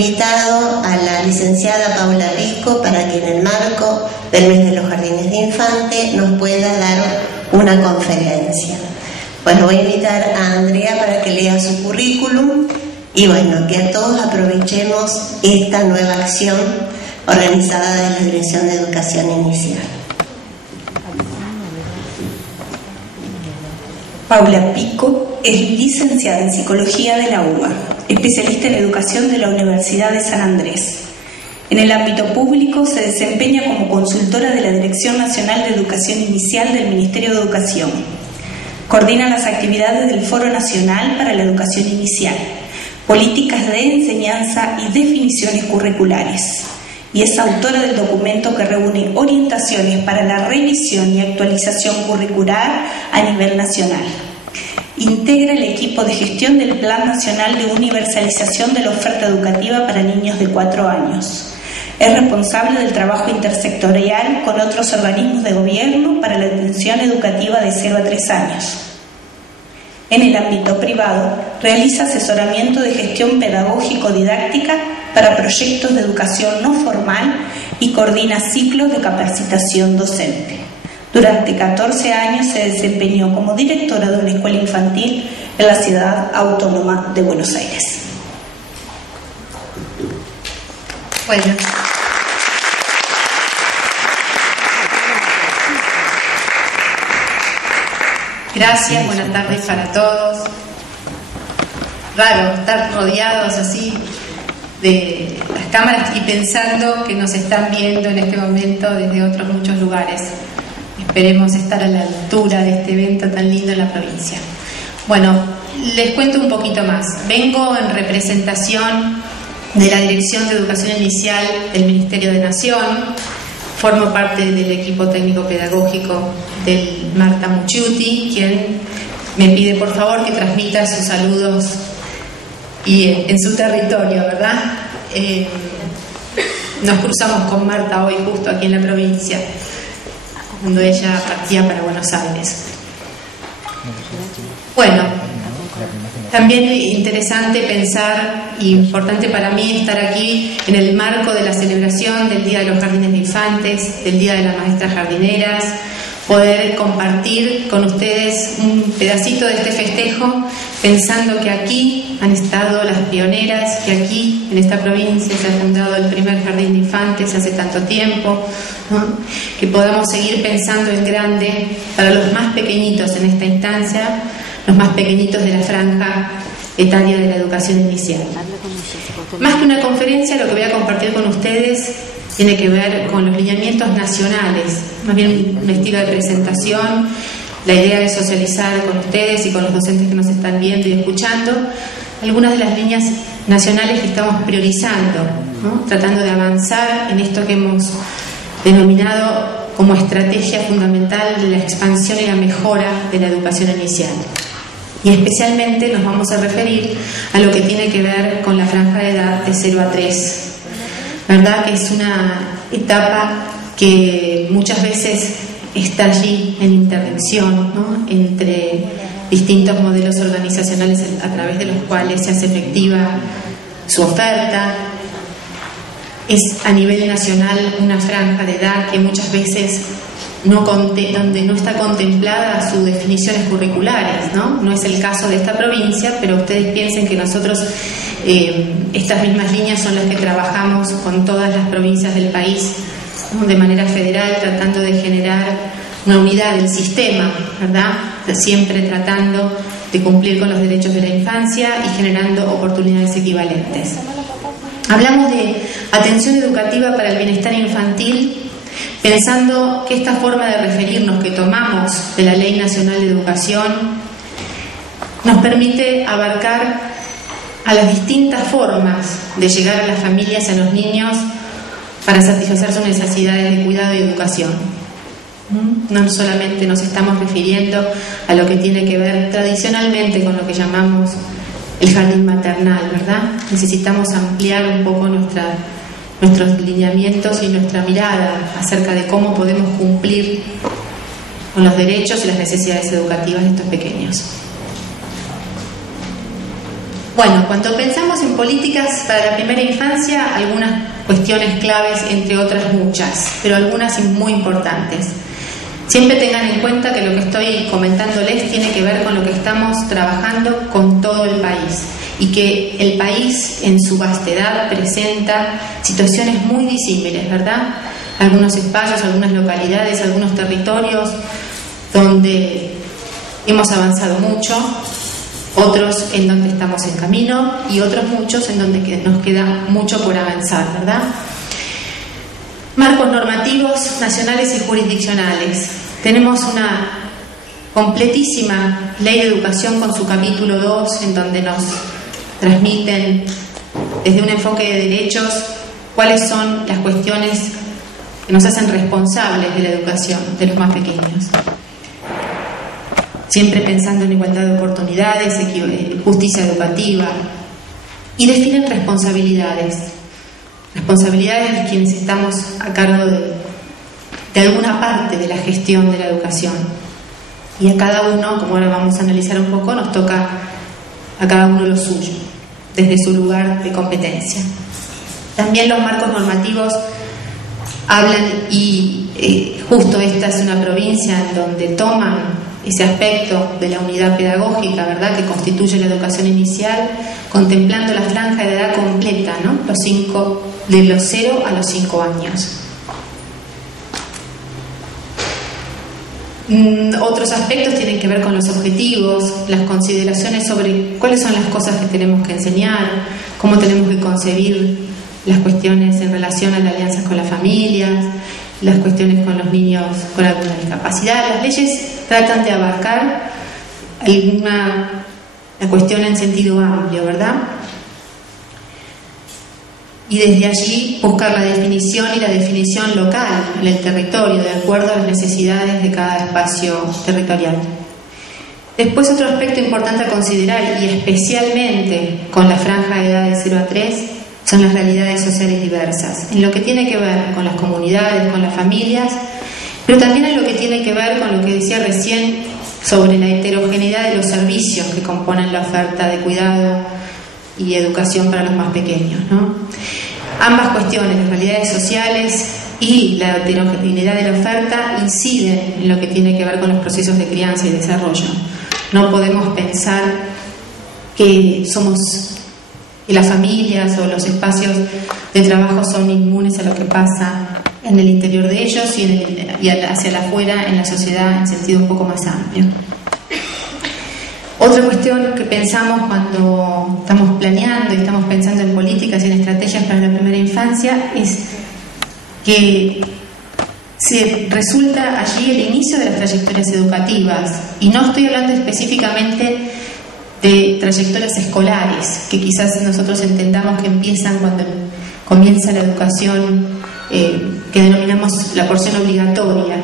Invitado a la licenciada Paula Rico para que en el marco del mes de los jardines de infante nos pueda dar una conferencia. Bueno, voy a invitar a Andrea para que lea su currículum y bueno, que todos aprovechemos esta nueva acción organizada de la Dirección de Educación Inicial. Paula Pico es licenciada en Psicología de la UBA, especialista en Educación de la Universidad de San Andrés. En el ámbito público se desempeña como consultora de la Dirección Nacional de Educación Inicial del Ministerio de Educación. Coordina las actividades del Foro Nacional para la Educación Inicial, políticas de enseñanza y definiciones curriculares. Y es autora del documento que reúne orientaciones para la revisión y actualización curricular a nivel nacional. Integra el equipo de gestión del Plan Nacional de Universalización de la Oferta Educativa para Niños de 4 años. Es responsable del trabajo intersectorial con otros organismos de gobierno para la atención educativa de 0 a 3 años. En el ámbito privado, realiza asesoramiento de gestión pedagógico-didáctica para proyectos de educación no formal y coordina ciclos de capacitación docente. Durante 14 años se desempeñó como directora de una escuela infantil en la Ciudad Autónoma de Buenos Aires. Bueno. Gracias, buenas tardes para todos. Raro estar rodeados así de las cámaras y pensando que nos están viendo en este momento desde otros muchos lugares. Esperemos estar a la altura de este evento tan lindo en la provincia. Bueno, les cuento un poquito más. Vengo en representación de la Dirección de Educación Inicial del Ministerio de Nación. Formo parte del equipo técnico pedagógico del Marta Mucciuti, quien me pide por favor que transmita sus saludos y en su territorio, ¿verdad? Nos cruzamos con Marta hoy justo aquí en la provincia, cuando ella partía para Buenos Aires. Bueno, también es interesante pensar, y importante para mí estar aquí en el marco de la celebración del Día de los Jardines de Infantes, del Día de las Maestras Jardineras, poder compartir con ustedes un pedacito de este festejo, pensando que aquí han estado las pioneras, que aquí en esta provincia se ha fundado el primer jardín de infantes hace tanto tiempo, ¿no? Que podamos seguir pensando en grande para los más pequeñitos en esta instancia, los más pequeñitos de la franja etaria de la educación inicial. Más que una conferencia, lo que voy a compartir con ustedes tiene que ver con los lineamientos nacionales, más bien un estilo de presentación. La idea es socializar con ustedes y con los docentes que nos están viendo y escuchando algunas de las líneas nacionales que estamos priorizando, ¿no? Tratando de avanzar en esto que hemos denominado como estrategia fundamental de la expansión y la mejora de la educación inicial. Y especialmente nos vamos a referir a lo que tiene que ver con la franja de edad de 0 a 3. ¿Verdad? Que es una etapa que muchas veces está allí en intervención, ¿no? Entre distintos modelos organizacionales a través de los cuales se hace efectiva su oferta. Es a nivel nacional una franja de edad que muchas veces donde no está contemplada sus definiciones curriculares, ¿no? No es el caso de esta provincia, pero ustedes piensen que nosotros estas mismas líneas son las que trabajamos con todas las provincias del país, ¿no? De manera federal, tratando de generar una unidad del sistema, ¿verdad? Siempre tratando de cumplir con los derechos de la infancia y generando oportunidades equivalentes. Hablamos de atención educativa para el bienestar infantil, pensando que esta forma de referirnos que tomamos de la Ley Nacional de Educación nos permite abarcar a las distintas formas de llegar a las familias y a los niños para satisfacer sus necesidades de cuidado y educación. No solamente nos estamos refiriendo a lo que tiene que ver tradicionalmente con lo que llamamos el jardín maternal, ¿verdad? Necesitamos ampliar un poco nuestros lineamientos y nuestra mirada acerca de cómo podemos cumplir con los derechos y las necesidades educativas de estos pequeños. Bueno, cuando pensamos en políticas para la primera infancia, algunas cuestiones claves, entre otras muchas, pero algunas muy importantes. Siempre tengan en cuenta que lo que estoy comentándoles tiene que ver con lo que estamos trabajando con todo el país y que el país en su vastedad presenta situaciones muy disímiles, ¿verdad? Algunos espacios, algunas localidades, algunos territorios donde hemos avanzado mucho, otros en donde estamos en camino y otros muchos en donde nos queda mucho por avanzar, ¿verdad? Marcos normativos nacionales y jurisdiccionales. Tenemos una completísima ley de educación con su capítulo 2, en donde nos transmiten desde un enfoque de derechos cuáles son las cuestiones que nos hacen responsables de la educación de los más pequeños. Siempre pensando en igualdad de oportunidades, justicia educativa, y definen responsabilidades de quienes estamos a cargo de alguna parte de la gestión de la educación. Y a cada uno, como ahora vamos a analizar un poco, nos toca a cada uno lo suyo, desde su lugar de competencia. También los marcos normativos hablan, y justo esta es una provincia en donde toman ese aspecto de la unidad pedagógica, ¿verdad?, que constituye la educación inicial, contemplando la franja de edad completa, ¿no?, de los 0 a los 5 años. Otros aspectos tienen que ver con los objetivos, las consideraciones sobre cuáles son las cosas que tenemos que enseñar, cómo tenemos que concebir las cuestiones en relación a las alianzas con las familias, las cuestiones con los niños con alguna discapacidad. Las leyes tratan de abarcar alguna cuestión en sentido amplio, ¿verdad? Y desde allí buscar la definición y la definición local en el territorio, de acuerdo a las necesidades de cada espacio territorial. Después, otro aspecto importante a considerar, y especialmente con la franja de edad de 0 a 3, son las realidades sociales diversas, en lo que tiene que ver con las comunidades, con las familias, pero también en lo que tiene que ver con lo que decía recién sobre la heterogeneidad de los servicios que componen la oferta de cuidado y educación para los más pequeños, ¿no? Ambas cuestiones, las realidades sociales y la heterogeneidad de la oferta, inciden en lo que tiene que ver con los procesos de crianza y desarrollo. No podemos pensar que las familias o los espacios de trabajo son inmunes a lo que pasa en el interior de ellos y hacia afuera en la sociedad en sentido un poco más amplio. Otra cuestión que pensamos cuando estamos planeando y estamos pensando en políticas y en estrategias para la primera infancia es que se resulta allí el inicio de las trayectorias educativas, y no estoy hablando específicamente de trayectorias escolares, que quizás nosotros entendamos que empiezan cuando comienza la educación que denominamos la porción obligatoria.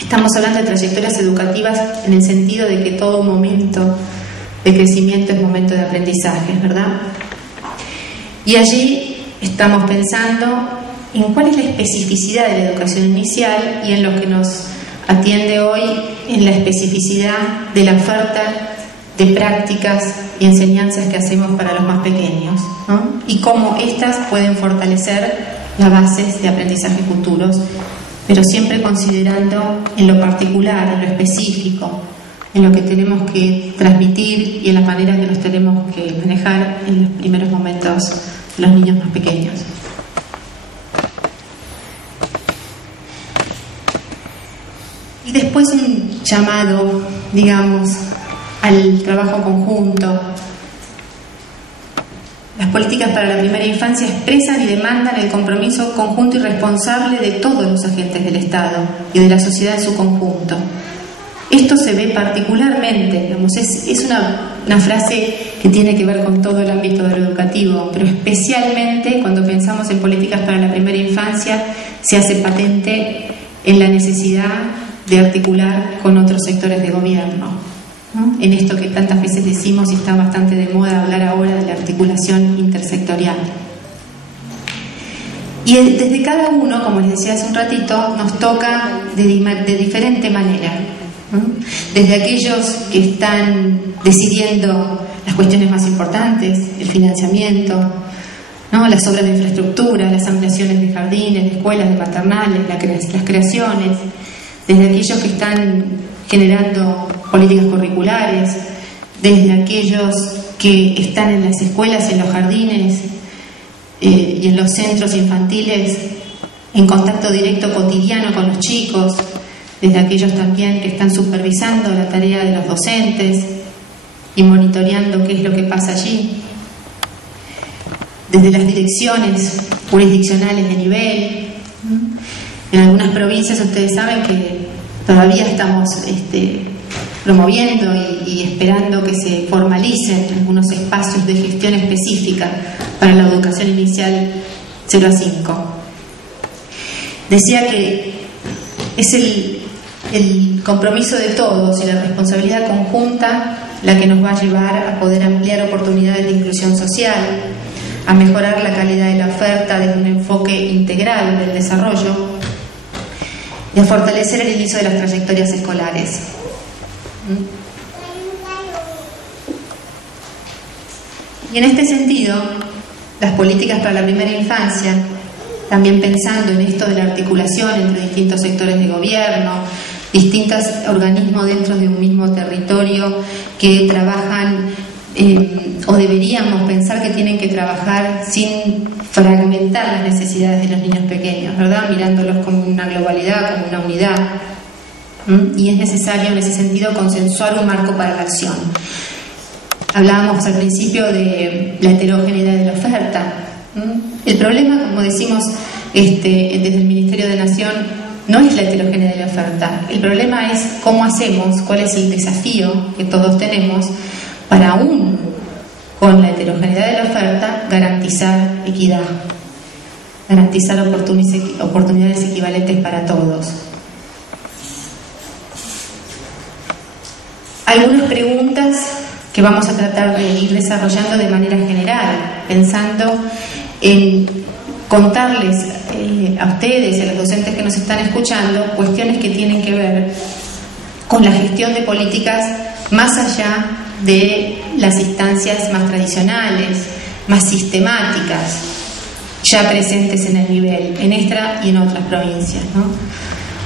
Estamos hablando de trayectorias educativas en el sentido de que todo momento de crecimiento es momento de aprendizaje, ¿verdad? Y allí estamos pensando en cuál es la especificidad de la educación inicial, y en lo que nos atiende hoy en la especificidad de la oferta de prácticas y enseñanzas que hacemos para los más pequeños, ¿no? Y cómo éstas pueden fortalecer las bases de aprendizaje futuros, pero siempre considerando en lo particular, en lo específico, en lo que tenemos que transmitir y en las maneras que nos tenemos que manejar en los primeros momentos de los niños más pequeños. Y después un llamado, digamos, al trabajo conjunto. Las políticas para la primera infancia expresan y demandan el compromiso conjunto y responsable de todos los agentes del Estado y de la sociedad en su conjunto. Esto se ve particularmente, digamos, es una frase que tiene que ver con todo el ámbito de lo educativo, pero especialmente cuando pensamos en políticas para la primera infancia se hace patente en la necesidad de articular con otros sectores de gobierno, ¿no? En esto que tantas veces decimos y está bastante de moda hablar ahora de la articulación intersectorial. Y desde cada uno, como les decía hace un ratito, nos toca de diferente manera, ¿no? Desde aquellos que están decidiendo las cuestiones más importantes, el financiamiento, ¿no? Las obras de infraestructura, las ampliaciones de jardines, de escuelas, de maternales, las creaciones, desde aquellos que están generando políticas curriculares, desde aquellos que están en las escuelas, en los jardines y en los centros infantiles, en contacto directo cotidiano con los chicos, desde aquellos también que están supervisando la tarea de los docentes y monitoreando qué es lo que pasa allí, desde las direcciones jurisdiccionales de nivel. En algunas provincias ustedes saben que todavía estamos promoviendo y esperando que se formalicen algunos espacios de gestión específica para la educación inicial 0 a 5. Decía que es el compromiso de todos y la responsabilidad conjunta la que nos va a llevar a poder ampliar oportunidades de inclusión social, a mejorar la calidad de la oferta desde un enfoque integral del desarrollo y a fortalecer el inicio de las trayectorias escolares. Y en este sentido, las políticas para la primera infancia, también pensando en esto de la articulación entre distintos sectores de gobierno, distintos organismos dentro de un mismo territorio que trabajan o deberíamos pensar que tienen que trabajar sin fragmentar las necesidades de los niños pequeños, ¿verdad? Mirándolos como una globalidad, como una unidad. Y es necesario en ese sentido consensuar un marco para la acción. Hablábamos al principio de la heterogeneidad de la oferta. El problema, como decimos desde el Ministerio de Nación, no es la heterogeneidad de la oferta. El problema es cómo hacemos, cuál es el desafío que todos tenemos para, aún con la heterogeneidad de la oferta, garantizar equidad, garantizar oportunidades equivalentes para todos. Algunas preguntas que vamos a tratar de ir desarrollando de manera general, pensando en contarles a ustedes y a los docentes que nos están escuchando cuestiones que tienen que ver con la gestión de políticas más allá de las instancias más tradicionales, más sistemáticas, ya presentes en el nivel, en esta y en otras provincias, ¿no?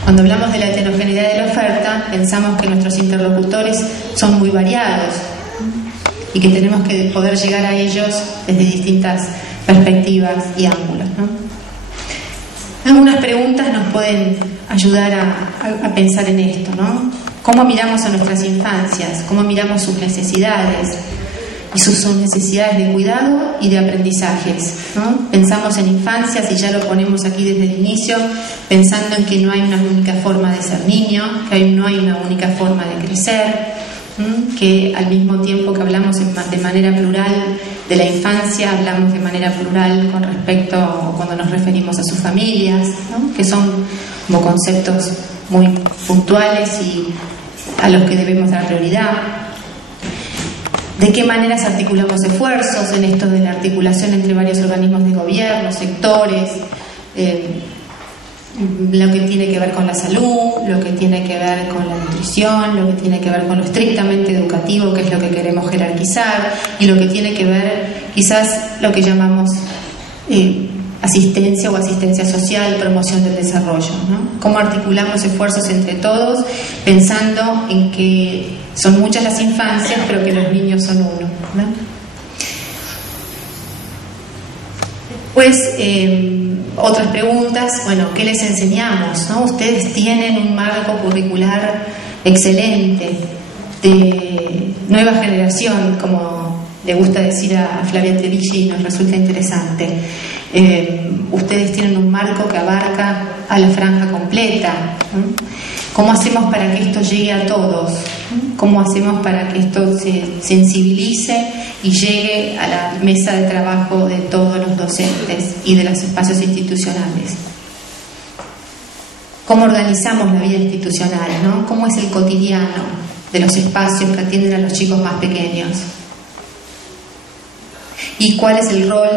Cuando hablamos de la heterogeneidad de la oferta, pensamos que nuestros interlocutores son muy variados y que tenemos que poder llegar a ellos desde distintas perspectivas y ángulos, ¿no? Algunas preguntas nos pueden ayudar a pensar en esto, ¿no? ¿Cómo miramos a nuestras infancias? ¿Cómo miramos sus necesidades? Y sus necesidades de cuidado y de aprendizajes, ¿no? Pensamos en infancias y ya lo ponemos aquí desde el inicio, pensando en que no hay una única forma de ser niño, que no hay una única forma de crecer, que al mismo tiempo que hablamos de manera plural de la infancia, hablamos de manera plural con respecto a cuando nos referimos a sus familias, ¿no? Que son como conceptos muy puntuales y a los que debemos dar prioridad. ¿De qué maneras articulamos esfuerzos en esto de la articulación entre varios organismos de gobierno, sectores, lo que tiene que ver con la salud, lo que tiene que ver con la nutrición, lo que tiene que ver con lo estrictamente educativo, que es lo que queremos jerarquizar, y lo que tiene que ver quizás lo que llamamos asistencia o asistencia social, promoción del desarrollo, ¿no? Cómo articulamos esfuerzos entre todos, pensando en que son muchas las infancias, pero que los niños son uno, ¿no? Pues otras preguntas, bueno, ¿qué les enseñamos, ¿no? Ustedes tienen un marco curricular excelente, de nueva generación, como le gusta decir a Flavia Trevici, y nos resulta interesante. Ustedes tienen un marco que abarca a la franja completa, ¿no? ¿Cómo hacemos para que esto llegue a todos? ¿Cómo hacemos para que esto se sensibilice y llegue a la mesa de trabajo de todos los docentes y de los espacios institucionales? ¿Cómo organizamos la vida institucional, ¿no? ¿Cómo es el cotidiano de los espacios que atienden a los chicos más pequeños? ¿Y cuál es el rol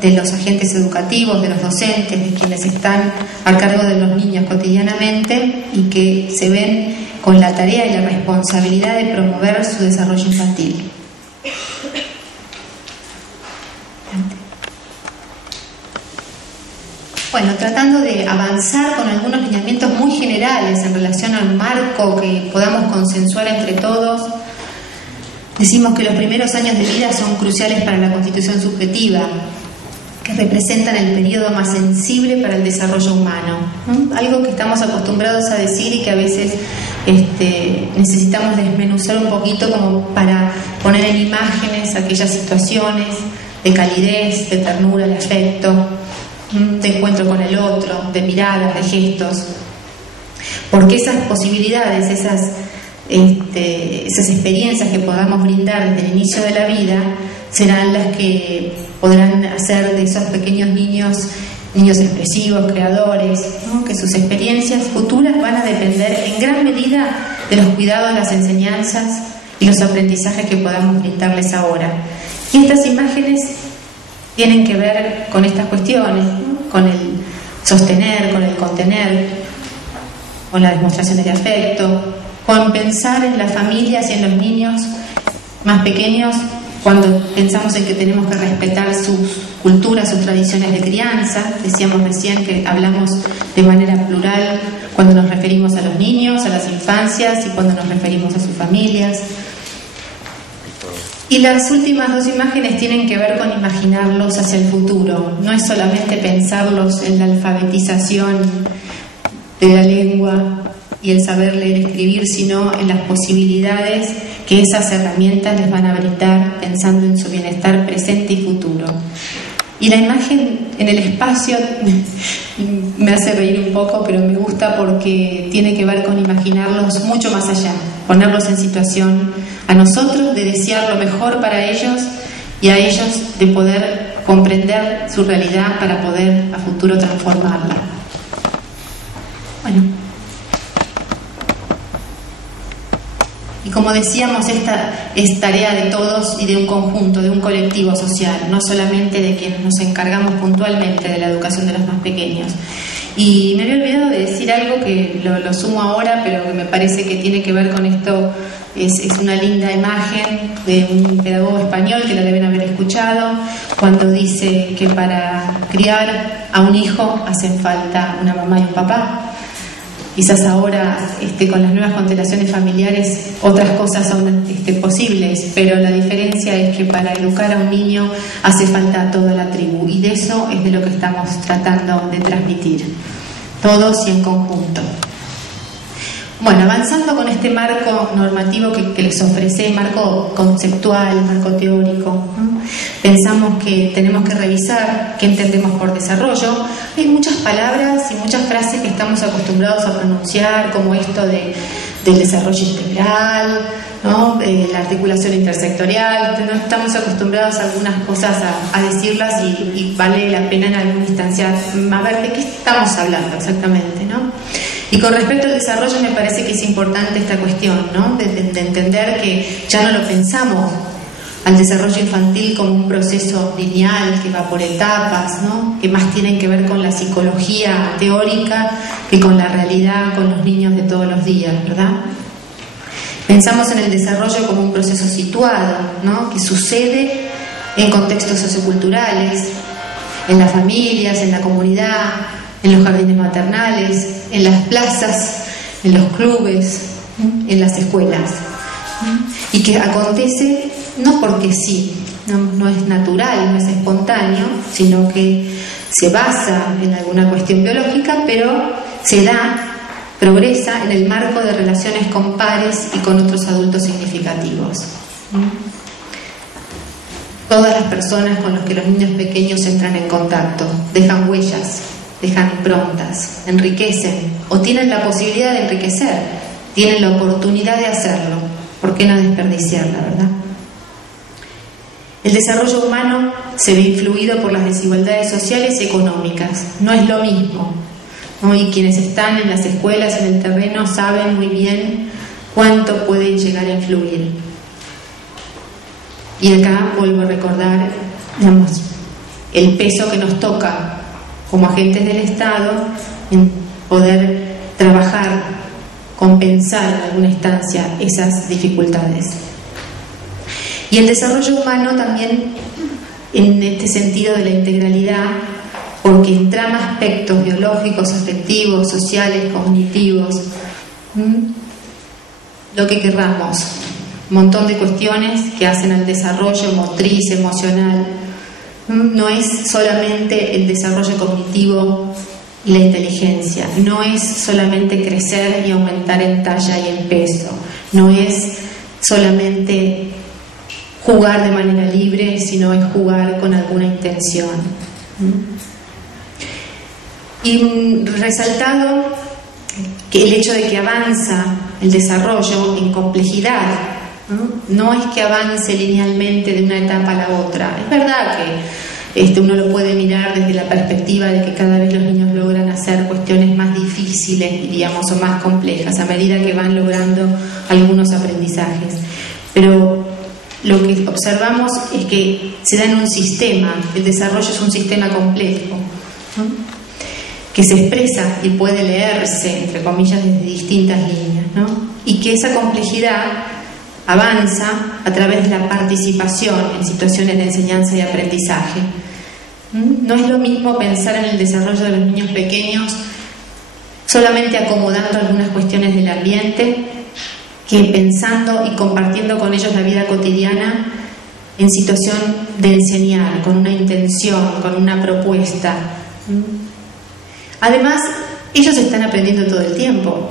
de los agentes educativos, de los docentes, de quienes están a cargo de los niños cotidianamente y que se ven con la tarea y la responsabilidad de promover su desarrollo infantil? Bueno, tratando de avanzar con algunos lineamientos muy generales en relación al marco que podamos consensuar entre todos, decimos que los primeros años de vida son cruciales para la constitución subjetiva, que representan el periodo más sensible para el desarrollo humano, ¿no? Algo que estamos acostumbrados a decir y que a veces necesitamos desmenuzar un poquito como para poner en imágenes aquellas situaciones de calidez, de ternura, de afecto, de encuentro con el otro, de miradas, de gestos, porque esas posibilidades, esas experiencias que podamos brindar desde el inicio de la vida serán las que podrán hacer de esos pequeños niños expresivos, creadores, ¿no? Que sus experiencias futuras van a depender en gran medida de los cuidados, las enseñanzas y los aprendizajes que podamos brindarles ahora. Y estas imágenes tienen que ver con estas cuestiones, ¿no? Con el sostener, con el contener, con las demostraciones de afecto, con pensar en las familias y en los niños más pequeños cuando pensamos en que tenemos que respetar sus culturas, sus tradiciones de crianza. Decíamos recién que hablamos de manera plural cuando nos referimos a los niños, a las infancias y cuando nos referimos a sus familias. Y las últimas dos imágenes tienen que ver con imaginarlos hacia el futuro. No es solamente pensarlos en la alfabetización de la lengua y el saber leer y escribir, sino en las posibilidades que esas herramientas les van a brindar pensando en su bienestar presente y futuro. Y la imagen en el espacio me hace reír un poco, pero me gusta porque tiene que ver con imaginarlos mucho más allá, ponerlos en situación a nosotros de desear lo mejor para ellos y a ellos de poder comprender su realidad para poder a futuro transformarla. Bueno, y como decíamos, esta es tarea de todos y de un conjunto, de un colectivo social, no solamente de quienes nos encargamos puntualmente de la educación de los más pequeños. Y me había olvidado de decir algo que lo sumo ahora, pero que me parece que tiene que ver con esto. Es una linda imagen de un pedagogo español que la deben haber escuchado, cuando dice que para criar a un hijo hacen falta una mamá y un papá. Quizás ahora con las nuevas constelaciones familiares otras cosas son posibles, pero la diferencia es que para educar a un niño hace falta toda la tribu, y de eso es de lo que estamos tratando de transmitir, todos y en conjunto. Bueno, avanzando con este marco normativo que les ofrece, marco conceptual, marco teórico, ¿no? Pensamos que tenemos que revisar qué entendemos por desarrollo. Hay muchas palabras y muchas frases que estamos acostumbrados a pronunciar, como esto del desarrollo integral, ¿no? La articulación intersectorial. No estamos acostumbrados a algunas cosas a decirlas y vale la pena en alguna instancia a ver de qué estamos hablando exactamente, ¿no? Y con respecto al desarrollo me parece que es importante esta cuestión, ¿no? De entender que ya no lo pensamos al desarrollo infantil como un proceso lineal que va por etapas, ¿no? Que más tienen que ver con la psicología teórica que con la realidad, con los niños de todos los días, ¿verdad? Pensamos en el desarrollo como un proceso situado, ¿no? Que sucede en contextos socioculturales, en las familias, en la comunidad, en los jardines maternales, en las plazas, en los clubes, en las escuelas, y que acontece no porque sí, no es natural, no es espontáneo, sino que se basa en alguna cuestión biológica, pero se da, progresa en el marco de relaciones con pares y con otros adultos significativos. Todas las personas con las que los niños pequeños entran en contacto dejan huellas, dejan improntas, enriquecen o tienen la posibilidad de enriquecer, tienen la oportunidad de hacerlo. ¿Por qué no desperdiciarla, verdad? El desarrollo humano se ve influido por las desigualdades sociales y económicas. No es lo mismo, ¿no? Y quienes están en las escuelas, en el terreno, saben muy bien cuánto pueden llegar a influir. Y acá vuelvo a recordar, digamos, el peso que nos toca como agentes del Estado en poder trabajar, compensar en alguna instancia esas dificultades. Y el desarrollo humano también, en este sentido de la integralidad, porque entrama aspectos biológicos, afectivos, sociales, cognitivos, lo que querramos, un montón de cuestiones que hacen al desarrollo motriz, emocional. No es solamente el desarrollo cognitivo y la inteligencia, no es solamente crecer y aumentar en talla y en peso, no es solamente jugar de manera libre, sino es jugar con alguna intención. Y resaltado que el hecho de que avanza el desarrollo en complejidad, no es que avance linealmente de una etapa a la otra. Es verdad que uno lo puede mirar desde la perspectiva de que cada vez los niños logran hacer cuestiones más difíciles, diríamos, o más complejas a medida que van logrando algunos aprendizajes. Pero lo que observamos es que se da en un sistema, el desarrollo es un sistema complejo, que se expresa y puede leerse, entre comillas, desde distintas líneas, y que esa complejidad avanza a través de la participación en situaciones de enseñanza y aprendizaje. No es lo mismo pensar en el desarrollo de los niños pequeños solamente acomodando algunas cuestiones del ambiente, que pensando y compartiendo con ellos la vida cotidiana en situación de enseñar, con una intención, con una propuesta. Además, ellos están aprendiendo todo el tiempo.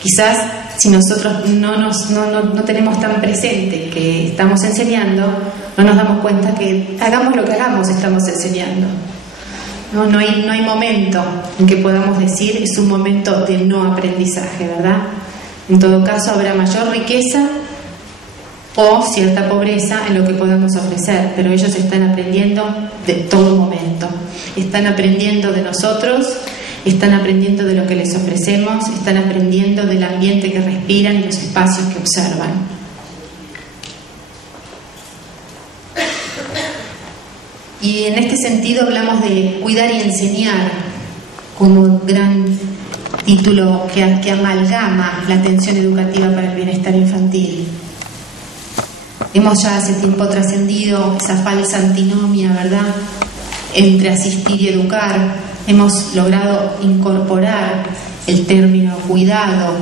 Quizás si nosotros no tenemos tan presente que estamos enseñando, no nos damos cuenta que hagamos lo que hagamos, estamos enseñando. No hay momento en que podamos decir es un momento de no aprendizaje, ¿verdad? En todo caso, habrá mayor riqueza o cierta pobreza en lo que podamos ofrecer, pero ellos están aprendiendo de todo momento. Están aprendiendo de nosotros, están aprendiendo de lo que les ofrecemos, están aprendiendo del ambiente que respiran y los espacios que observan. Y en este sentido hablamos de cuidar y enseñar como gran título que amalgama la atención educativa para el bienestar infantil. Hemos ya hace tiempo trascendido esa falsa antinomia, ¿verdad?, entre asistir y educar. Hemos logrado incorporar el término cuidado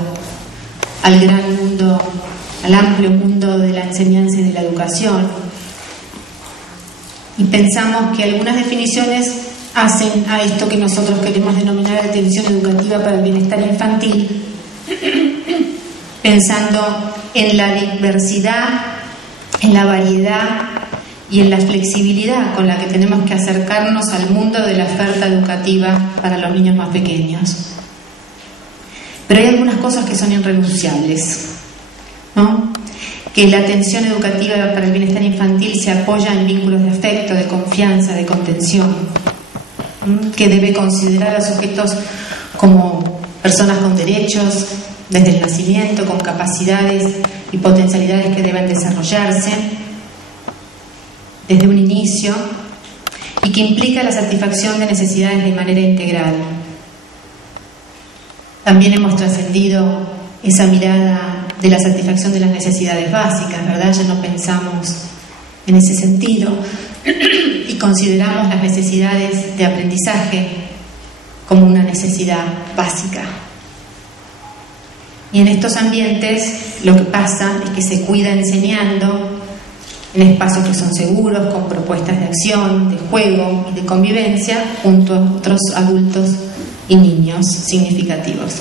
al gran mundo, al amplio mundo de la enseñanza y de la educación. Y pensamos que algunas definiciones hacen a esto que nosotros queremos denominar atención educativa para el bienestar infantil, pensando en la diversidad, en la variedad y en la flexibilidad con la que tenemos que acercarnos al mundo de la oferta educativa para los niños más pequeños. Pero hay algunas cosas que son irrenunciables, ¿no? Que la atención educativa para el bienestar infantil se apoya en vínculos de afecto, de confianza, de contención, que debe considerar a sujetos como personas con derechos desde el nacimiento, con capacidades y potencialidades que deben desarrollarse desde un inicio y que implica la satisfacción de necesidades de manera integral. También hemos trascendido esa mirada de la satisfacción de las necesidades básicas, ¿verdad? Ya no pensamos en ese sentido y consideramos las necesidades de aprendizaje como una necesidad básica. Y en estos ambientes lo que pasa es que se cuida enseñando en espacios que son seguros, con propuestas de acción, de juego y de convivencia junto a otros adultos y niños significativos.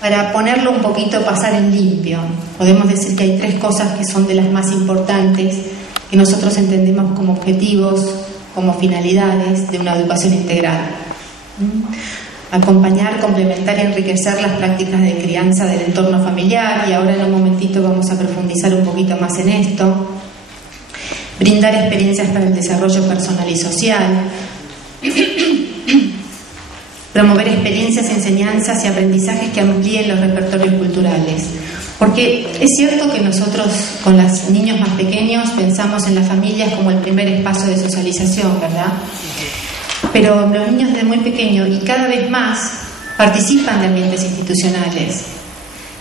Para ponerlo un poquito, pasar en limpio, podemos decir que hay 3 cosas que son de las más importantes que nosotros entendemos como objetivos, como finalidades de una educación integral. Acompañar, complementar y enriquecer las prácticas de crianza del entorno familiar, y ahora en un momentito vamos a profundizar un poquito más en esto. Brindar experiencias para el desarrollo personal y social. Promover experiencias, enseñanzas y aprendizajes que amplíen los repertorios culturales. Porque es cierto que nosotros con los niños más pequeños pensamos en las familias como el primer espacio de socialización, ¿verdad? Pero los niños desde muy pequeños y cada vez más participan de ambientes institucionales.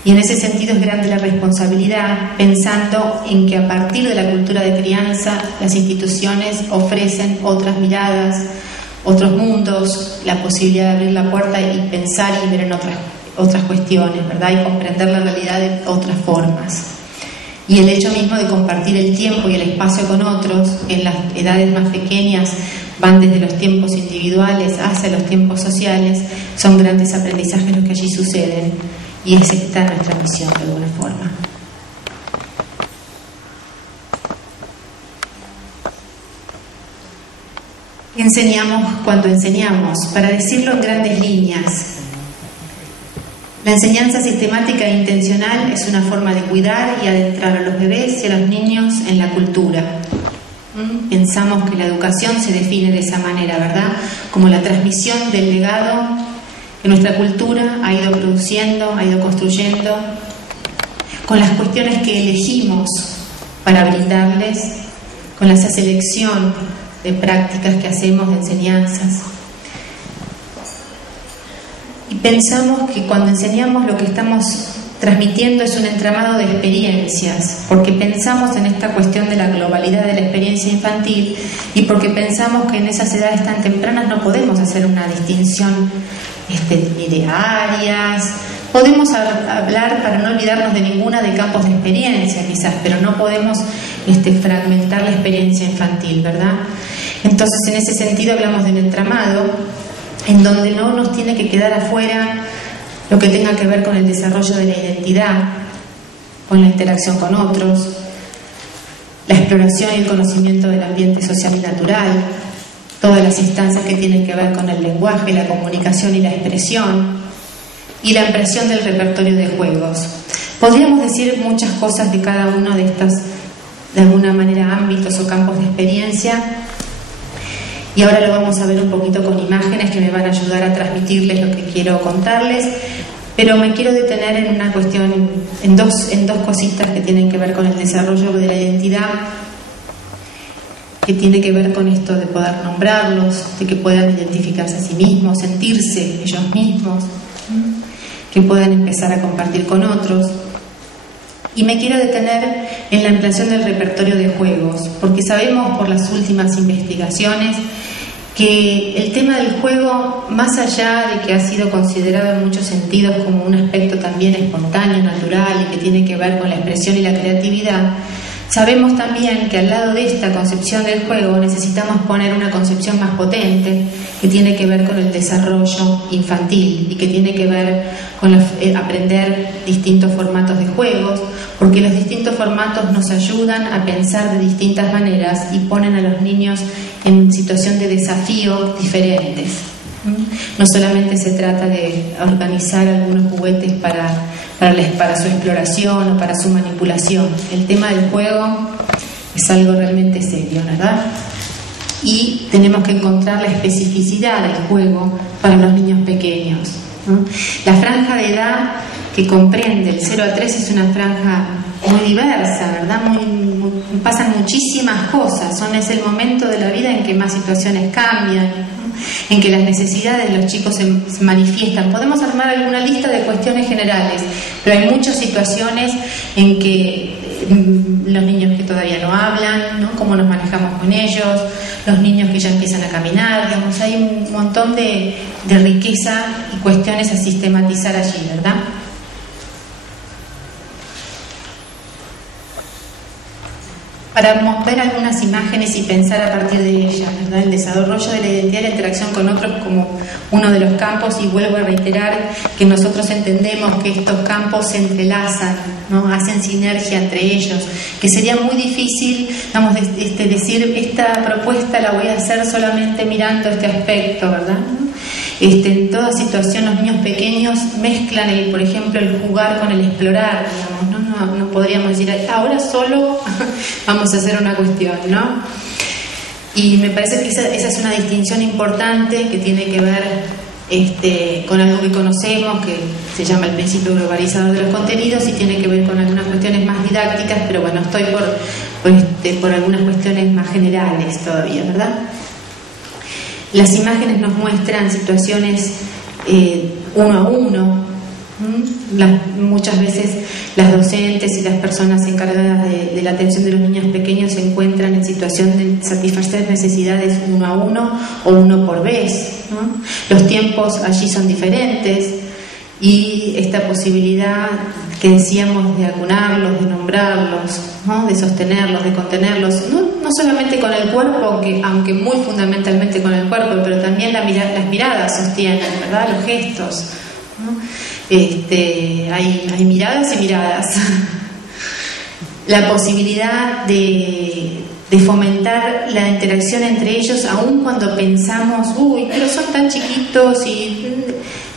Y en ese sentido es grande la responsabilidad, pensando en que a partir de la cultura de crianza las instituciones ofrecen otras miradas, otros mundos, la posibilidad de abrir la puerta y pensar y ver en otras cuestiones, ¿verdad? Y comprender la realidad de otras formas. Y el hecho mismo de compartir el tiempo y el espacio con otros, en las edades más pequeñas, van desde los tiempos individuales hacia los tiempos sociales, son grandes aprendizajes los que allí suceden, y es esta nuestra misión de alguna forma. Enseñamos cuando enseñamos, para decirlo en grandes líneas. La enseñanza sistemática e intencional es una forma de cuidar y adentrar a los bebés y a los niños en la cultura. Pensamos que la educación se define de esa manera, ¿verdad? Como la transmisión del legado que nuestra cultura ha ido produciendo, ha ido construyendo, con las cuestiones que elegimos para brindarles, con esa selección de prácticas que hacemos, de enseñanzas. Y pensamos que cuando enseñamos lo que estamos transmitiendo es un entramado de experiencias, porque pensamos en esta cuestión de la globalidad de la experiencia infantil y porque pensamos que en esas edades tan tempranas no podemos hacer una distinción ni de áreas. Podemos hablar, para no olvidarnos de ninguna, de campos de experiencia quizás, pero no podemos fragmentar la experiencia infantil, ¿verdad? Entonces, en ese sentido hablamos de un entramado en donde no nos tiene que quedar afuera lo que tenga que ver con el desarrollo de la identidad, con la interacción con otros, la exploración y el conocimiento del ambiente social y natural, todas las instancias que tienen que ver con el lenguaje, la comunicación y la expresión, y la impresión del repertorio de juegos. Podríamos decir muchas cosas de cada uno de estos, de alguna manera, ámbitos o campos de experiencia, y ahora lo vamos a ver un poquito con imágenes que me van a ayudar a transmitirles lo que quiero contarles, pero me quiero detener en una cuestión, en dos cositas que tienen que ver con el desarrollo de la identidad, que tiene que ver con esto de poder nombrarlos, de que puedan identificarse a sí mismos, sentirse ellos mismos, que puedan empezar a compartir con otros. Y me quiero detener en la ampliación del repertorio de juegos, porque sabemos por las últimas investigaciones que el tema del juego, más allá de que ha sido considerado en muchos sentidos como un aspecto también espontáneo, natural y que tiene que ver con la expresión y la creatividad, sabemos también que al lado de esta concepción del juego necesitamos poner una concepción más potente que tiene que ver con el desarrollo infantil y que tiene que ver con aprender distintos formatos de juegos, porque los distintos formatos nos ayudan a pensar de distintas maneras y ponen a los niños en situación de desafíos diferentes. No solamente se trata de organizar algunos juguetes para su exploración o para su manipulación. El tema del juego es algo realmente serio, ¿verdad? Y tenemos que encontrar la especificidad del juego para los niños pequeños, ¿no? La franja de edad que comprende el 0 a 3 es una franja muy diversa, ¿verdad? Pasan muchísimas cosas. Es el momento de la vida en que más situaciones cambian, en que las necesidades de los chicos se manifiestan. Podemos armar alguna lista de cuestiones generales, pero hay muchas situaciones en que los niños que todavía no hablan, ¿no? Cómo nos manejamos con ellos, los niños que ya empiezan a caminar, digamos, hay un montón de riqueza y cuestiones a sistematizar allí, ¿verdad? Para ver algunas imágenes y pensar a partir de ellas, ¿verdad? El desarrollo de la identidad y la interacción con otros como uno de los campos, y vuelvo a reiterar que nosotros entendemos que estos campos se entrelazan, ¿no? Hacen sinergia entre ellos, que sería muy difícil, vamos, decir, esta propuesta la voy a hacer solamente mirando este aspecto, ¿verdad? En toda situación los niños pequeños mezclan, por ejemplo, el jugar con el explorar, digamos, no podríamos decir, ahora solo vamos a hacer una cuestión, ¿no? Y me parece que esa es una distinción importante que tiene que ver con algo que conocemos, que se llama el principio globalizador de los contenidos, y tiene que ver con algunas cuestiones más didácticas, pero bueno, estoy por algunas cuestiones más generales todavía, ¿verdad? Las imágenes nos muestran situaciones uno a uno, Muchas veces las docentes y las personas encargadas de la atención de los niños pequeños se encuentran en situación de satisfacer necesidades uno a uno o uno por vez, ¿no? Los tiempos allí son diferentes y esta posibilidad que decíamos de acunarlos, de nombrarlos, ¿no? De sostenerlos, de contenerlos, no solamente con el cuerpo, aunque muy fundamentalmente con el cuerpo, pero también las miradas sostienen, ¿verdad? Los gestos, ¿no? Hay miradas y miradas. La posibilidad de fomentar la interacción entre ellos, aun cuando pensamos, pero son tan chiquitos y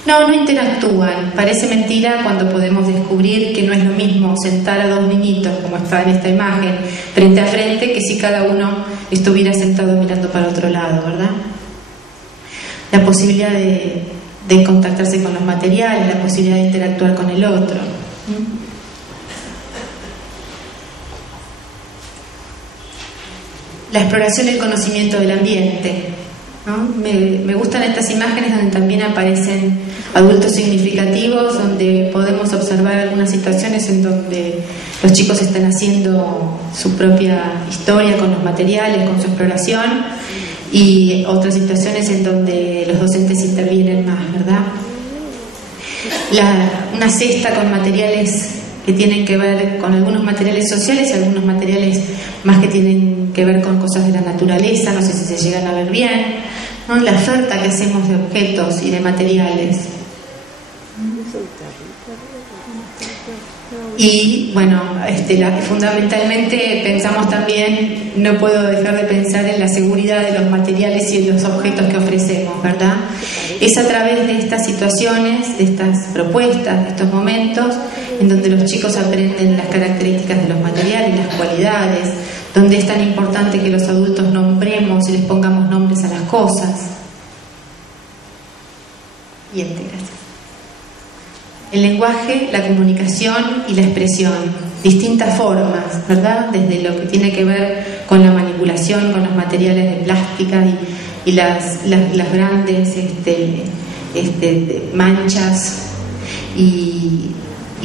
no interactúan. Parece mentira cuando podemos descubrir que no es lo mismo sentar a dos niñitos, como está en esta imagen, frente a frente, que si cada uno estuviera sentado mirando para otro lado, ¿verdad? La posibilidad de contactarse con los materiales, la posibilidad de interactuar con el otro. La exploración del conocimiento del ambiente, ¿no? Me gustan estas imágenes donde también aparecen adultos significativos, donde podemos observar algunas situaciones en donde los chicos están haciendo su propia historia con los materiales, con su exploración, y otras situaciones en donde los docentes intervienen más, ¿verdad? Una cesta con materiales que tienen que ver con algunos materiales sociales y algunos materiales más que tienen que ver con cosas de la naturaleza, no sé si se llegan a ver bien, ¿no? La oferta que hacemos de objetos y de materiales. Y bueno, fundamentalmente pensamos también, no puedo dejar de pensar en la seguridad de los materiales y en los objetos que ofrecemos, ¿verdad? Es a través de estas situaciones, de estas propuestas, de estos momentos, en donde los chicos aprenden las características de los materiales, las cualidades, donde es tan importante que los adultos nombremos y les pongamos nombres a las cosas. Bien, gracias. El lenguaje, la comunicación y la expresión, distintas formas, ¿verdad? Desde lo que tiene que ver con la manipulación, con los materiales de plástica y las grandes manchas y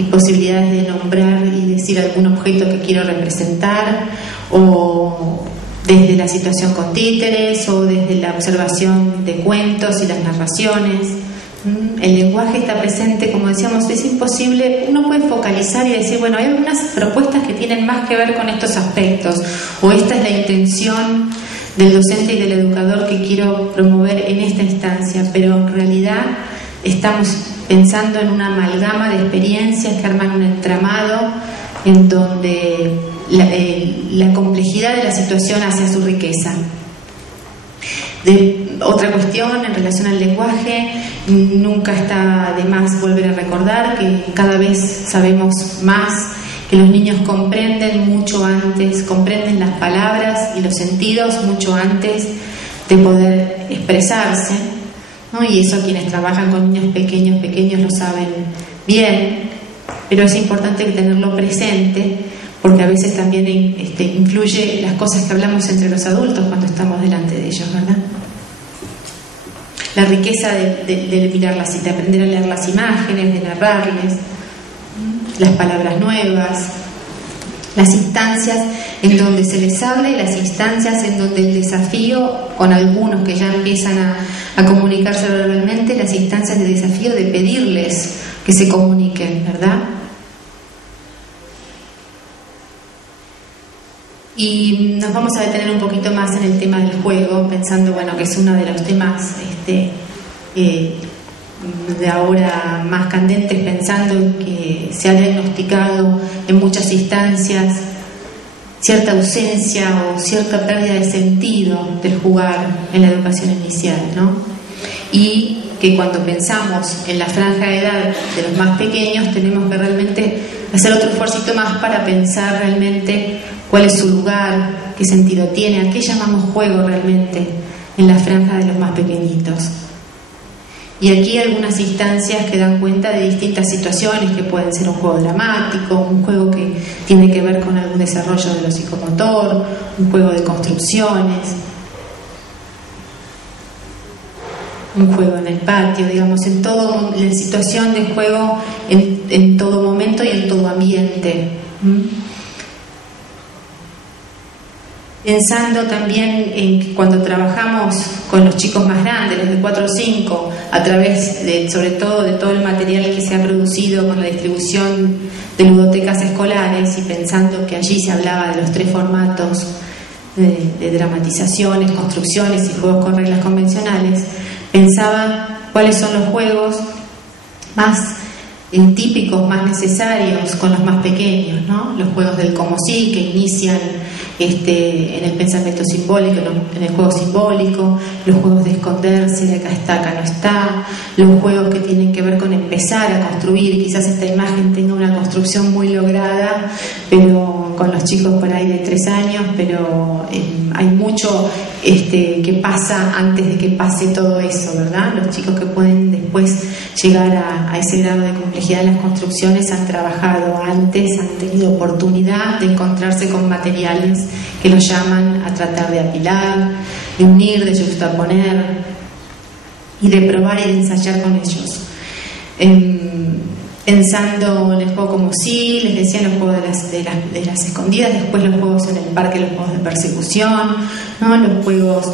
posibilidades de nombrar y decir algún objeto que quiero representar, o desde la situación con títeres, o desde la observación de cuentos y las narraciones. El lenguaje está presente, como decíamos, es imposible, uno puede focalizar y decir, bueno, hay algunas propuestas que tienen más que ver con estos aspectos, o esta es la intención del docente y del educador que quiero promover en esta instancia, pero en realidad estamos pensando en una amalgama de experiencias que arman un entramado en donde la complejidad de la situación hace su riqueza. Otra cuestión en relación al lenguaje, nunca está de más volver a recordar que cada vez sabemos más que los niños comprenden mucho antes, comprenden las palabras y los sentidos mucho antes de poder expresarse, ¿no? Y eso quienes trabajan con niños pequeños lo saben bien, pero es importante tenerlo presente, porque a veces también influye las cosas que hablamos entre los adultos cuando estamos delante de ellos, ¿verdad? La riqueza de mirarlas, de aprender a leer las imágenes, de narrarles, las palabras nuevas, las instancias en donde se les habla y las instancias en donde el desafío, con algunos que ya empiezan a comunicarse verbalmente, las instancias de desafío de pedirles que se comuniquen, ¿verdad? Y nos vamos a detener un poquito más en el tema del juego, pensando, bueno, que es uno de los temas de ahora más candentes, pensando en que se ha diagnosticado en muchas instancias cierta ausencia o cierta pérdida de sentido del jugar en la educación inicial, ¿no? Y que cuando pensamos en la franja de edad de los más pequeños tenemos que realmente hacer otro esfuercito más para pensar realmente cuál es su lugar, qué sentido tiene, a qué llamamos juego realmente en la franja de los más pequeñitos. Y aquí hay algunas instancias que dan cuenta de distintas situaciones que pueden ser un juego dramático, un juego que tiene que ver con algún desarrollo de lo psicomotor, un juego de construcciones. un juego en el patio, digamos, en la situación de juego en todo momento y en todo ambiente. Pensando también en que cuando trabajamos con los chicos más grandes, los de 4 o 5, a través sobre todo de todo el material que se ha producido con la distribución de ludotecas escolares, y pensando que allí se hablaba de los 3 formatos de dramatizaciones, construcciones y juegos con reglas convencionales, pensaba cuáles son los juegos más típicos, más necesarios con los más pequeños, ¿no? Los juegos del como sí, que inician en el pensamiento simbólico, en el juego simbólico, los juegos de esconderse, de acá está, acá no está, los juegos que tienen que ver con empezar a construir. Quizás esta imagen tenga una construcción muy lograda, pero con los chicos por ahí de 3 años, pero hay mucho que pasa antes de que pase todo eso, ¿verdad? Los chicos que pueden después llegar a ese grado de complejidad en las construcciones han trabajado antes, han tenido oportunidad de encontrarse con materiales que los llaman a tratar de apilar, de unir, de juxtaponer y de probar y de ensayar con ellos. Pensando en el juego como sí, les decía, en los juegos de las escondidas, después los juegos en el parque, los juegos de persecución, ¿no? Los juegos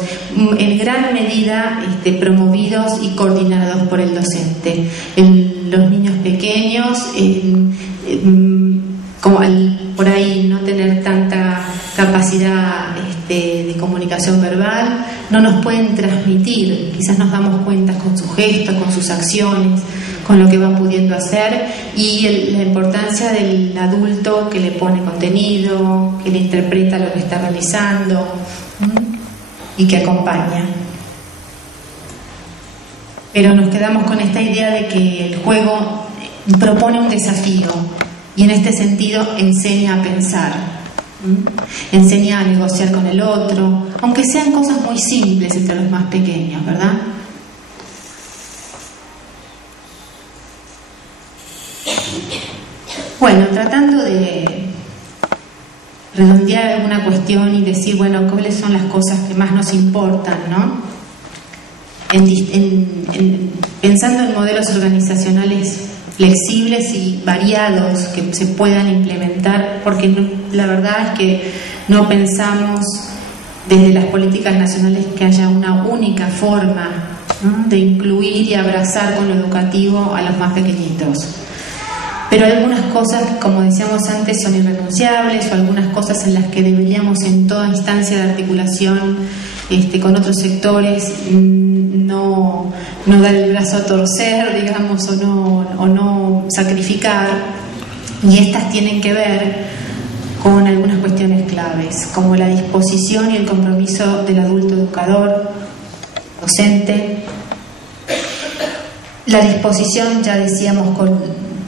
en gran medida promovidos y coordinados por el docente. Los niños pequeños, como por ahí no tener tanta capacidad de comunicación verbal, no nos pueden transmitir, quizás nos damos cuenta con sus gestos, con sus acciones, con lo que van pudiendo hacer, y la importancia del adulto que le pone contenido, que le interpreta lo que está realizando y que acompaña. Pero nos quedamos con esta idea de que el juego propone un desafío y en este sentido enseña a pensar, enseña a negociar con el otro, aunque sean cosas muy simples entre los más pequeños, ¿verdad? Bueno, tratando de redondear alguna cuestión y decir, bueno, cuáles son las cosas que más nos importan, ¿no? Pensando en modelos organizacionales flexibles y variados que se puedan implementar, porque la verdad es que no pensamos desde las políticas nacionales que haya una única forma, ¿no?, de incluir y abrazar con lo educativo a los más pequeñitos. Pero algunas cosas, como decíamos antes, son irrenunciables, o algunas cosas en las que deberíamos en toda instancia de articulación con otros sectores no dar el brazo a torcer, digamos, o no sacrificar, y estas tienen que ver con algunas cuestiones claves, como la disposición y el compromiso del adulto educador, docente, la disposición, ya decíamos,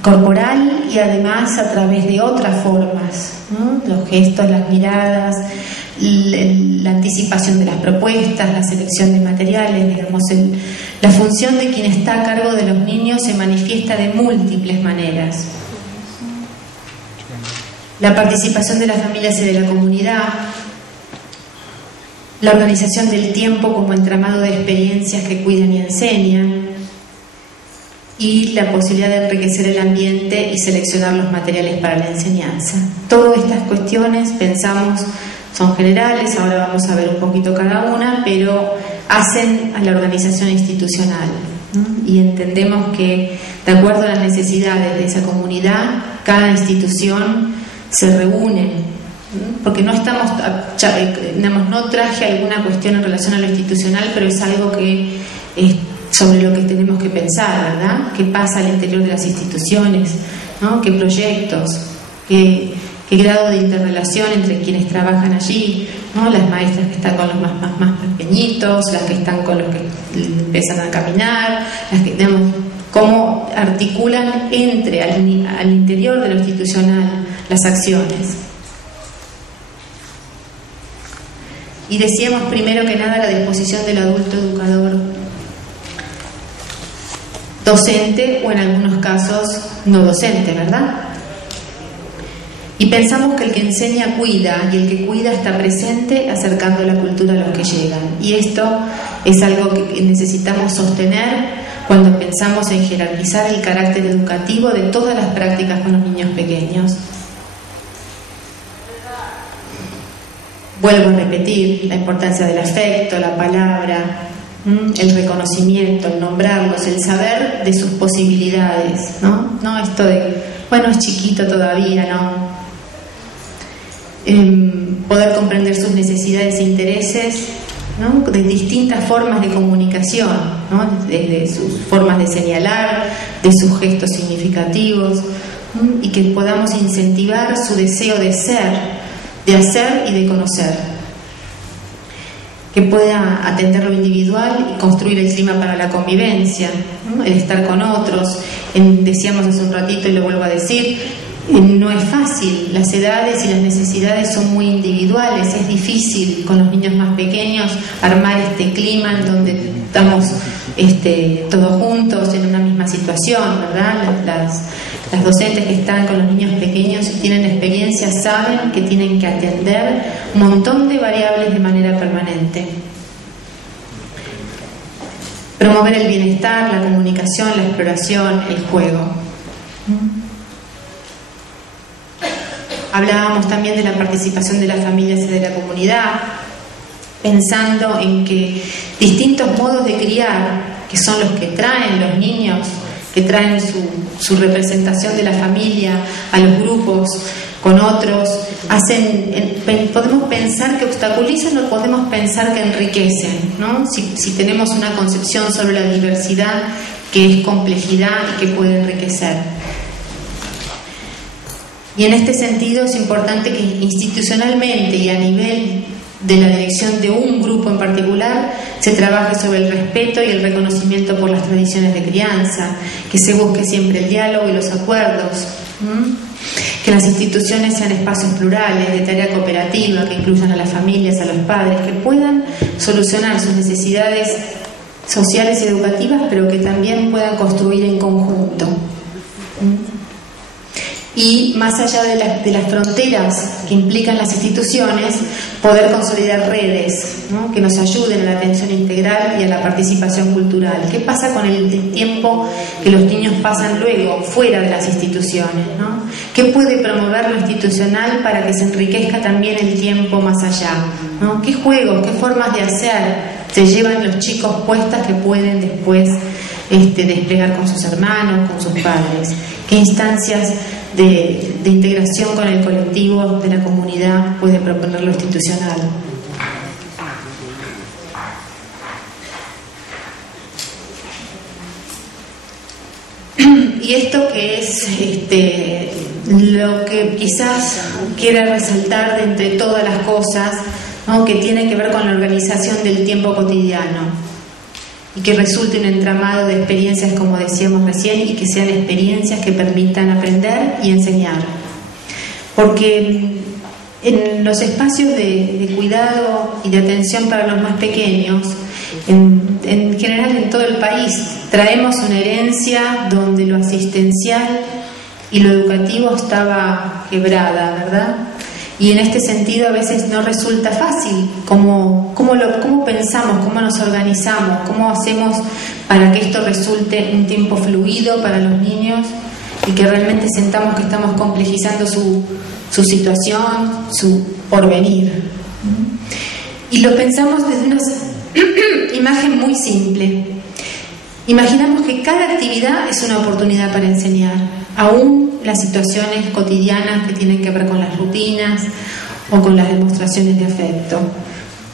corporal, y además a través de otras formas, ¿no? Los gestos, las miradas, la anticipación de las propuestas, la selección de materiales, digamos, la función de quien está a cargo de los niños se manifiesta de múltiples maneras. La participación de las familias y de la comunidad, la organización del tiempo como entramado de experiencias que cuidan y enseñan, y la posibilidad de enriquecer el ambiente y seleccionar los materiales para la enseñanza. Todas estas cuestiones, pensamos, son generales, ahora vamos a ver un poquito cada una, pero hacen a la organización institucional, ¿no? Y entendemos que, de acuerdo a las necesidades de esa comunidad, cada institución se reúne, ¿no? Porque no traje alguna cuestión en relación a lo institucional, pero es algo que sobre lo que tenemos que pensar, ¿verdad? ¿Qué pasa al interior de las instituciones, ¿no? ¿Qué proyectos? ¿Qué grado de interrelación entre quienes trabajan allí, ¿no? Las maestras que están con los más pequeñitos, las que están con los que empiezan a caminar, las que, digamos, cómo articulan al interior de lo institucional las acciones. Y decíamos primero que nada la disposición del adulto educador, docente o en algunos casos no docente, ¿verdad? Y pensamos que el que enseña cuida y el que cuida está presente acercando la cultura a los que llegan. Y esto es algo que necesitamos sostener cuando pensamos en jerarquizar el carácter educativo de todas las prácticas con los niños pequeños. Vuelvo a repetir la importancia del afecto, la palabra, el reconocimiento, el nombrarlos, el saber de sus posibilidades, ¿no? No esto de, bueno, es chiquito todavía, ¿no? Poder comprender sus necesidades e intereses, ¿no? De distintas formas de comunicación, ¿no? Desde sus formas de señalar, de sus gestos significativos, y que podamos incentivar su deseo de ser, de hacer y de conocer, que pueda atender lo individual y construir el clima para la convivencia, ¿no? El estar con otros. Decíamos hace un ratito y lo vuelvo a decir, no es fácil, las edades y las necesidades son muy individuales, es difícil con los niños más pequeños armar este clima en donde estamos todos juntos en una misma situación, ¿verdad? Las docentes que están con los niños pequeños y tienen experiencia saben que tienen que atender un montón de variables de manera permanente. Promover el bienestar, la comunicación, la exploración, el juego. Hablábamos también de la participación de las familias y de la comunidad, pensando en que distintos modos de criar, que son los que traen los niños, que traen su representación de la familia a los grupos con otros, podemos pensar que obstaculizan o podemos pensar que enriquecen, ¿no? Si tenemos una concepción sobre la diversidad que es complejidad y que puede enriquecer. Y en este sentido es importante que institucionalmente y a nivel de la dirección de un grupo en particular se trabaje sobre el respeto y el reconocimiento por las tradiciones de crianza, que se busque siempre el diálogo y los acuerdos, que las instituciones sean espacios plurales, de tarea cooperativa, que incluyan a las familias, a los padres, que puedan solucionar sus necesidades sociales y educativas, pero que también puedan construir en conjunto. Y más allá de las fronteras que implican las instituciones, poder consolidar redes, ¿no? Que nos ayuden a la atención integral y a la participación cultural. ¿Qué pasa con el tiempo que los niños pasan luego fuera de las instituciones, ¿no? ¿Qué puede promover lo institucional para que se enriquezca también el tiempo más allá, ¿no? ¿Qué juegos, qué formas de hacer se llevan los chicos puestas que pueden después desplegar con sus hermanos, con sus padres? ¿Qué instancias de integración con el colectivo de la comunidad puede proponer lo institucional? Y esto que es lo que quizás quiera resaltar de entre todas las cosas, ¿no? Que tiene que ver con la organización del tiempo cotidiano y que resulte un entramado de experiencias, como decíamos recién, y que sean experiencias que permitan aprender y enseñar. Porque en los espacios de cuidado y de atención para los más pequeños, en general en todo el país, traemos una herencia donde lo asistencial y lo educativo estaba quebrada, ¿verdad? Y en este sentido a veces no resulta fácil cómo pensamos, cómo nos organizamos, cómo hacemos para que esto resulte un tiempo fluido para los niños y que realmente sentamos que estamos complejizando su situación, su porvenir. Y lo pensamos desde una imagen muy simple. Imaginamos que cada actividad es una oportunidad para enseñar, aún las situaciones cotidianas que tienen que ver con las rutinas o con las demostraciones de afecto.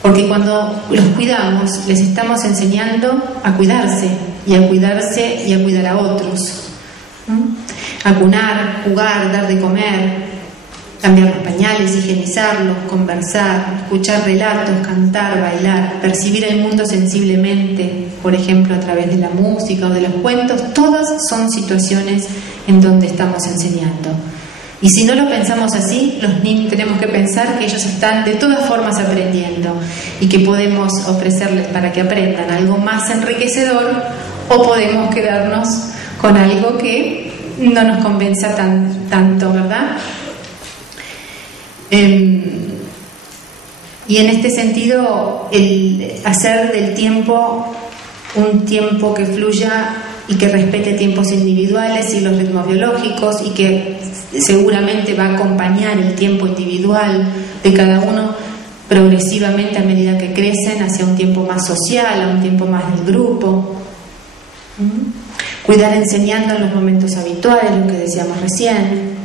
Porque cuando los cuidamos, les estamos enseñando a cuidarse y a cuidar a otros. Acunar, jugar, dar de comer, cambiar los pañales, higienizarlos, conversar, escuchar relatos, cantar, bailar, percibir el mundo sensiblemente, por ejemplo, a través de la música o de los cuentos, todas son situaciones en donde estamos enseñando. Y si no lo pensamos así, los niños tenemos que pensar que ellos están de todas formas aprendiendo y que podemos ofrecerles para que aprendan algo más enriquecedor o podemos quedarnos con algo que no nos convenza tanto, ¿verdad? Y en este sentido, el hacer del tiempo un tiempo que fluya y que respete tiempos individuales y los ritmos biológicos, y que seguramente va a acompañar el tiempo individual de cada uno progresivamente a medida que crecen hacia un tiempo más social, a un tiempo más del grupo. Cuidar enseñando en los momentos habituales, lo que decíamos recién,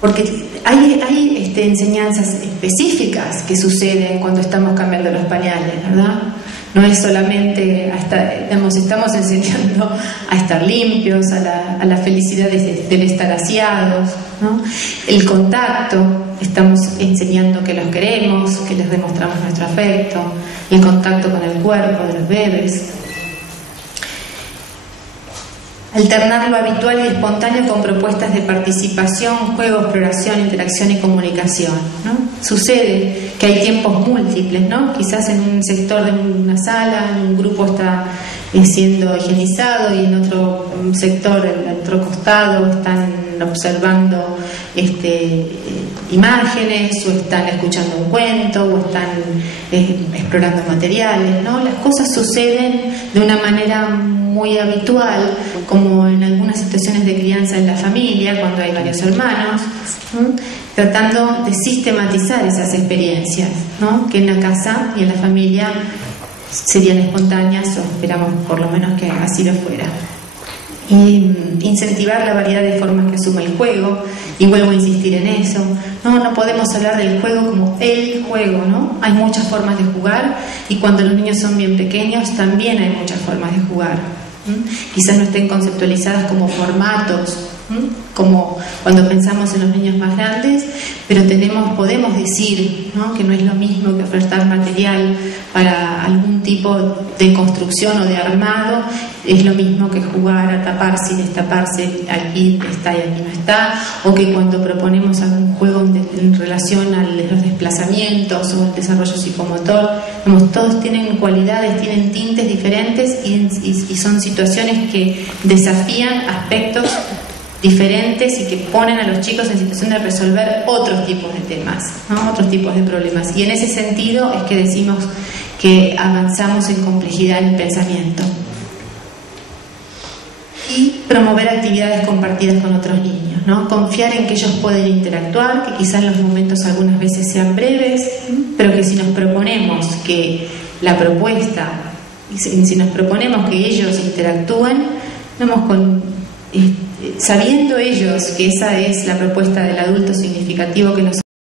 porque hay enseñanzas específicas que suceden cuando estamos cambiando los pañales, ¿verdad? No es solamente estamos enseñando a estar limpios, a la felicidad del estar aseados, ¿no? El contacto, estamos enseñando que los queremos, que les demostramos nuestro afecto, el contacto con el cuerpo de los bebés. Alternar lo habitual y espontáneo con propuestas de participación, juego, exploración, interacción y comunicación, ¿no? Sucede que hay tiempos múltiples, ¿no? Quizás en un sector de una sala, un grupo está siendo higienizado y en otro sector, en otro costado, están observando imágenes, o están escuchando un cuento, o están explorando materiales, ¿no? Las cosas suceden de una manera muy habitual, como en algunas situaciones de crianza en la familia, cuando hay varios hermanos, ¿no? Tratando de sistematizar esas experiencias, ¿no? Que en la casa y en la familia serían espontáneas, o esperamos por lo menos que así lo fuera. Y incentivar la variedad de formas que asume el juego, y vuelvo a insistir en eso. No podemos hablar del juego como el juego, ¿no? Hay muchas formas de jugar, y cuando los niños son bien pequeños también hay muchas formas de jugar. Quizás no estén conceptualizadas como formatos, como cuando pensamos en los niños más grandes, pero podemos decir, ¿no? Que no es lo mismo que ofertar material para algún tipo de construcción o de armado, es lo mismo que jugar a taparse y destaparse, aquí está y aquí no está, o que cuando proponemos algún juego en relación a los desplazamientos o el desarrollo psicomotor, todos tienen cualidades, tienen tintes diferentes, y son situaciones que desafían aspectos diferentes y que ponen a los chicos en situación de resolver otros tipos de temas, ¿no? Otros tipos de problemas. Y en ese sentido es que decimos que avanzamos en complejidad en el pensamiento. Y promover actividades compartidas con otros niños, ¿no? Confiar en que ellos pueden interactuar, que quizás los momentos algunas veces sean breves, pero que si nos proponemos que la propuesta, si nos proponemos que ellos interactúen, sabiendo ellos que esa es la propuesta del adulto significativo que nos